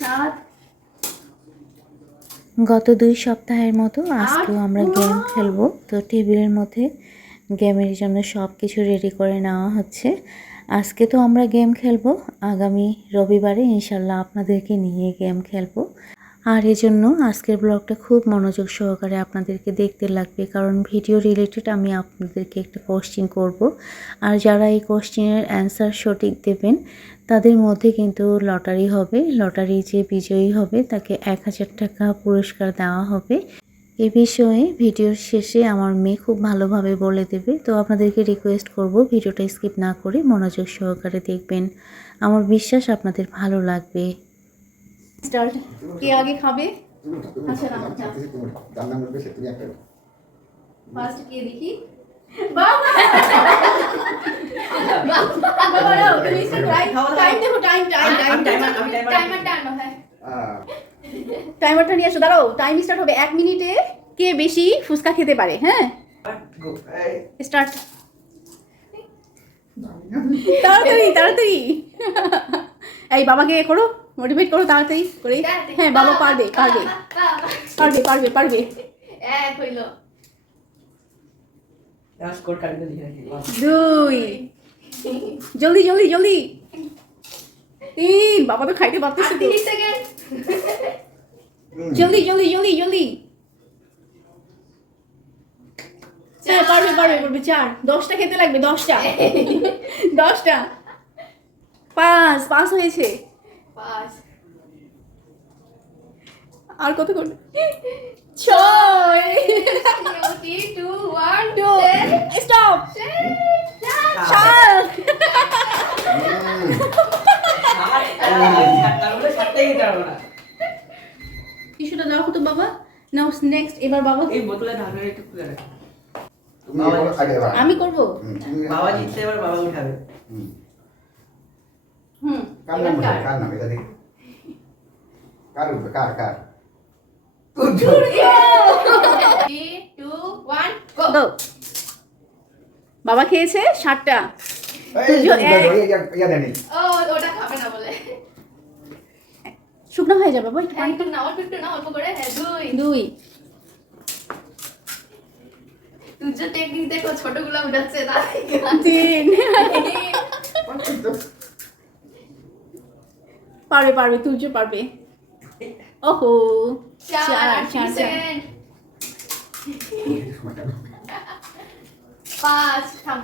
সাত, গত 2 সপ্তাহের মতো আজকেও আমরা গেম খেলবো। তো টেবিলের মধ্যে গেমের জন্য সব কিছু রেডি করে নেওয়া হচ্ছে। আজকে তো আমরা গেম খেলবো, আগামী রবিবারে ইনশাল্লাহ আপনাদেরকে নিয়ে গেম খেলবো। আর এজন্য আজকের ব্লগটা খুব মনোযোগ সহকারে আপনাদেরকে দেখতে লাগবে, কারণ ভিডিও রিলেটেড আমি আপনাদেরকে একটা কোশ্চেন করব। আর যারা এই কোশ্চেনের অ্যান্সার সঠিক দেবেন তাদের মধ্যে কিন্তু লটারি হবে। লটারি যে বিজয়ী হবে তাকে 1000 টাকা পুরস্কার দেওয়া হবে। এ বিষয়ে ভিডিওর শেষে আমার মেয়ে খুব ভালোভাবে বলে দেবে। তো আপনাদেরকে রিকোয়েস্ট করব ভিডিওটা স্কিপ না করে মনোযোগ সহকারে দেখবেন। আমার বিশ্বাস আপনাদের ভালো লাগবে। স্টার্ট। কে আগে খাবে? আচ্ছা না, ফার্স্ট কে দেখি? বাবা বাবা নাও, তুমি টাইম দেখো, টাইমারটা আনো। হ্যাঁ, টাইমারটা নিয়ে এসো। দাঁড়াও, টাইম স্টার্ট হবে 1 মিনিটে। কে বেশি ফুচকা খেতে পারে? হ্যাঁ, স্টার্ট। তাড়াতাড়ি তাড়াতাড়ি। এই বাবাকে করো, মোটিভেট করো তাড়াতাড়ি করে। হ্যাঁ, বাবা পারবে পারবে পারবে পারবে পারবে। এক হইলো, 2, জলদি জলদি জলদি, 3, বাবা তো খাইতে পারতেছে। 30 সেকেন্ড, জলদি জলদি জলদি জলদি। হ্যাঁ, পারবে পারবে পারবে। 4, 10টা খেতে লাগবে, 10টা 10টা। 5 হয়েছে। 5 আর কত করবে? 6, 2, 1, 2, স্টপ। 7, টিস্যুটা দাও তো বাবা। নাও নেক্সট, এবার বাবা। এই বোতলে ঢাকা একটু খুলে রাখ। আমি করব। বাবা জিতছে, এবার বাবা উঠাবে। কার নাম এটা দেখি। কার উঠবে? কার 3, 2, 1, গো। বাবা খেয়েছে 7টা। ওটা খাবে না বলে শুকনো হয়ে যাবে বাবা। একটু না, অল্প করে। হ্যাঁ, 2। তুই যে টেকনিক দেখো, ছোটগুলো উঠাচ্ছে না। 3, পারবে পারবে, তুই যে পারবে। ওহো, 4 সেকেন্ড। 5, থাম।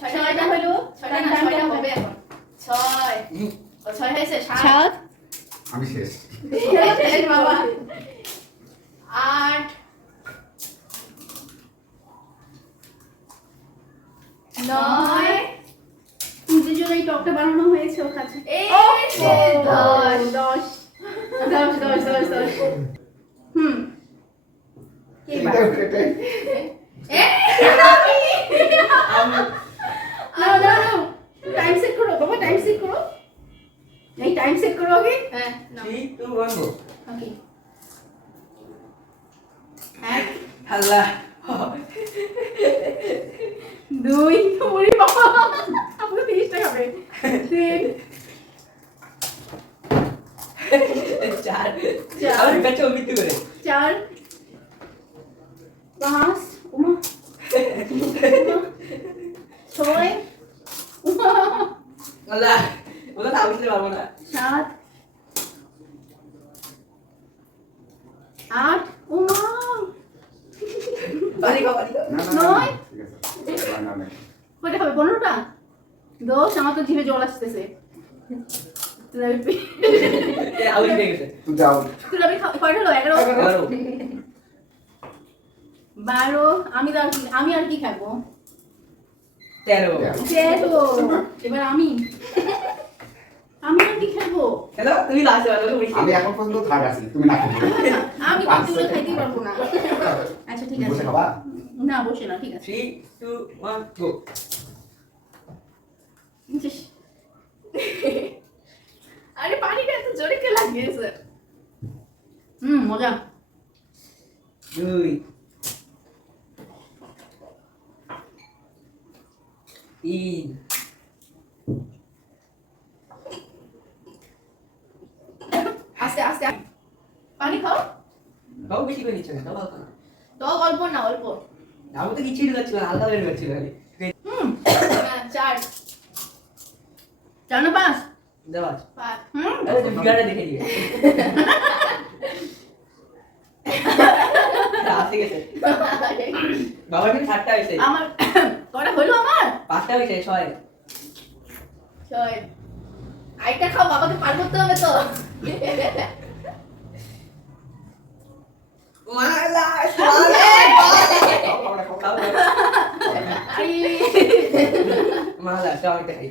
6টা হলো। 6টা হবে এখন। 6 হয়েছে। 7, আমি শেষ। বাবা। 8, 9, তুই জন্য এই টকটা বানানো হয়েছে ও কাছে। 10 কে টাইম সেট করো বাবা, টাইম সেট করো। এই টাইম সেট করো আগে। হ্যাঁ, 3, 2, 1 গো। ওকে। আল্লাহ। 2, ওরে বাবা, আপনি 30টা খাবে। 3, 4 আবার কাছে অমিত করে। 4, 5, ওমা 6, আল্লাহ, ওটা তাও দিতে পারবো না। 7, 8, ওমা বাড়ি বাবা। 9, কয়টা খাবে? 15টা। 10, আমার তো জিভে জল আসতেছে। এ আউট হয়ে গেছে। তুই যাও। তুই আমি কয়টা হলো? 11, 12। আমি আর কি খাবো? 13। এবার আমি আর কি খাবো? হ্যালো, তুমি লাস্টে বলো। আমি এখন পর্যন্ত থার্ড আছি, তুমি না খেতে। আমি তো খাইতে পারবো না। আচ্ছা ঠিক আছে। বসে খাবা? না, বসে না, ঠিক আছে। 3, 2, 1 গো। আরে পানিটা এত জোরে কে লাগিয়েছে? মজা। 2, ঈদ। আস্তে আস্তে পানি খাও। বাবু বেশি করে নিচ্ছে না, বাবু হালকা না। তো অল্প না অল্প। বাবু তো কিছুই ঢুকাচ্ছিল না, হালকা করে ঢুকাচ্ছিল খালি। হ্যাঁ, 4 4 না 5 দেওয়া আছে। 5 আরে তো ভিডিওটা দেখে দিবে। আসে গেছে। বাবার কিন্তু 7টা হয়েছে। আমার কটা হলো আমার 5টা হয়েছে, 6। 6 আইটা খাও, বাবাকে পার করতে হবে তো। মালা মালা টমেটো খাই।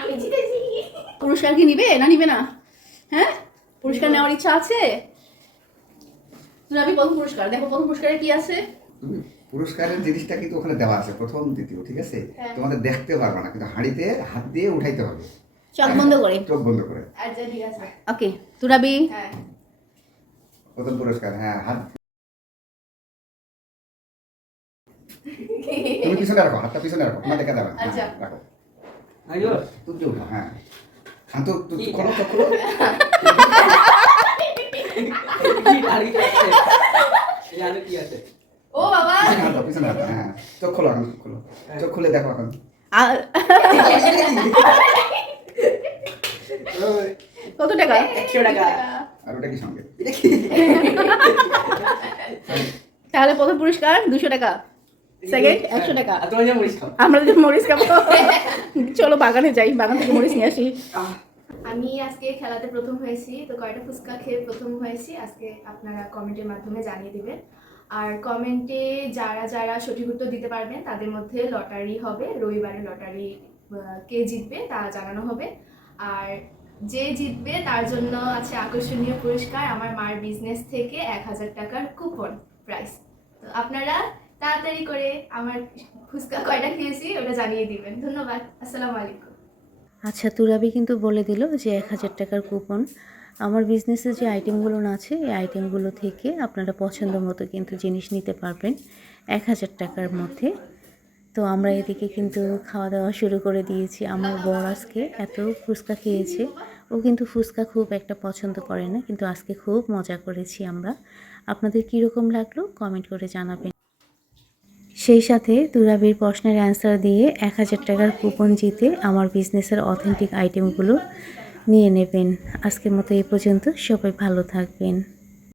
আমি জিতেছি। পুরস্কার কি নিবে না নিবে না? হ্যাঁ, পুরস্কার নেওয়ার ইচ্ছা আছে? আমি প্রথম পুরস্কার দেখো, প্রথম পুরস্কারে কি আছে? তুমি পুরস্কারের জিনিসটা কিন্তু ওখানে দেওয়া আছে, প্রথম দ্বিতীয়, ঠিক আছে? হ্যাঁ। তোমাদের দেখতে পারবে না, কিন্তু হাঁড়িতে হাত দিয়ে উঠাইতে হবে, চোখ বন্ধ করে। চোখ বন্ধ করে। আচ্ছা ঠিক আছে। ওকে, তুরাবি। হ্যাঁ, প্রথম পুরস্কার, হ্যাঁ, হাত তুমি পিছনে রাখো, হাতটা পিছনে রাখো, তোমার দেখা যাবে না। আচ্ছা। হ্যাঁ, রাখো, আইও তুমি উঠো, হ্যাঁ। হ্যাঁ, তো তুমি খোলো, চোখ খোলো। কি আর কি আছে? এই আর কি আছে? ও বাবা, পিছনে হাঁটো, পিছনে হাঁটো, হ্যাঁ। চোখ খোলো এখন, চোখ খোলো, চোখ খুলে দেখো এখন। কত টাকা? 100 টাকা। আর ওটা কি সঙ্গে? তাহলে প্রথম পুরস্কার 200 টাকা, সেকেন্ড 100 টাকা। আর তুমি যে মরিচ খাও। আমরা যে মরিচ খাবো, চলো বাগানে যাই, বাগান থেকে মরিচ নিয়ে আসি। আমি আজকে খেলাতে প্রথম হয়েছি, তো কয়টা ফুচকা খেয়ে প্রথম হয়েছি আজকে আপনারা কমেন্টের মাধ্যমে জানিয়ে দিবেন। আর কমেন্টে যারা যারা সঠিক উত্তর দিতে পারবেন তাদের মধ্যে লটারি হবে, রবিবারে লটারি কে জিতবে তা জানানো হবে। আর যে জিতবে তার জন্য আছে আকর্ষণীয় পুরস্কার, আমার মার বিজনেস থেকে 1000 টাকার কুপন প্রাইস। তো আপনারা তাড়াতাড়ি করে আমার ফুচকা কয়টা খেয়েছি ওটা জানিয়ে দিবেন। ধন্যবাদ, আসসালামু আলাইকুম। আচ্ছা, তুরাবি কিন্তু বলে দিল যে 1000 টাকার কুপন। আমার বিজনেসের যে আইটেমগুলো আছে এই আইটেমগুলো থেকে আপনারা পছন্দ মতো কিন্তু জিনিস নিতে পারবেন 1000 টাকার মধ্যে। তো আমরা এদিকে কিন্তু খাওয়া দাওয়া শুরু করে দিয়েছি। আমার বর আজকে এত ফুচকা খেয়েছে, ও কিন্তু ফুচকা খুব একটা পছন্দ করে না, কিন্তু আজকে খুব মজা করেছি আমরা। আপনাদের কীরকম লাগলো কমেন্ট করে জানাবেন। সেই সাথে তুরাবির প্রশ্নের অ্যান্সার দিয়ে 1000 টাকার কুপন জিতে আমার বিজনেসের অথেন্টিক আইটেমগুলো নিয়ে নেবেন। আজকের মতো এই পর্যন্ত, সবাই ভালো থাকবেন।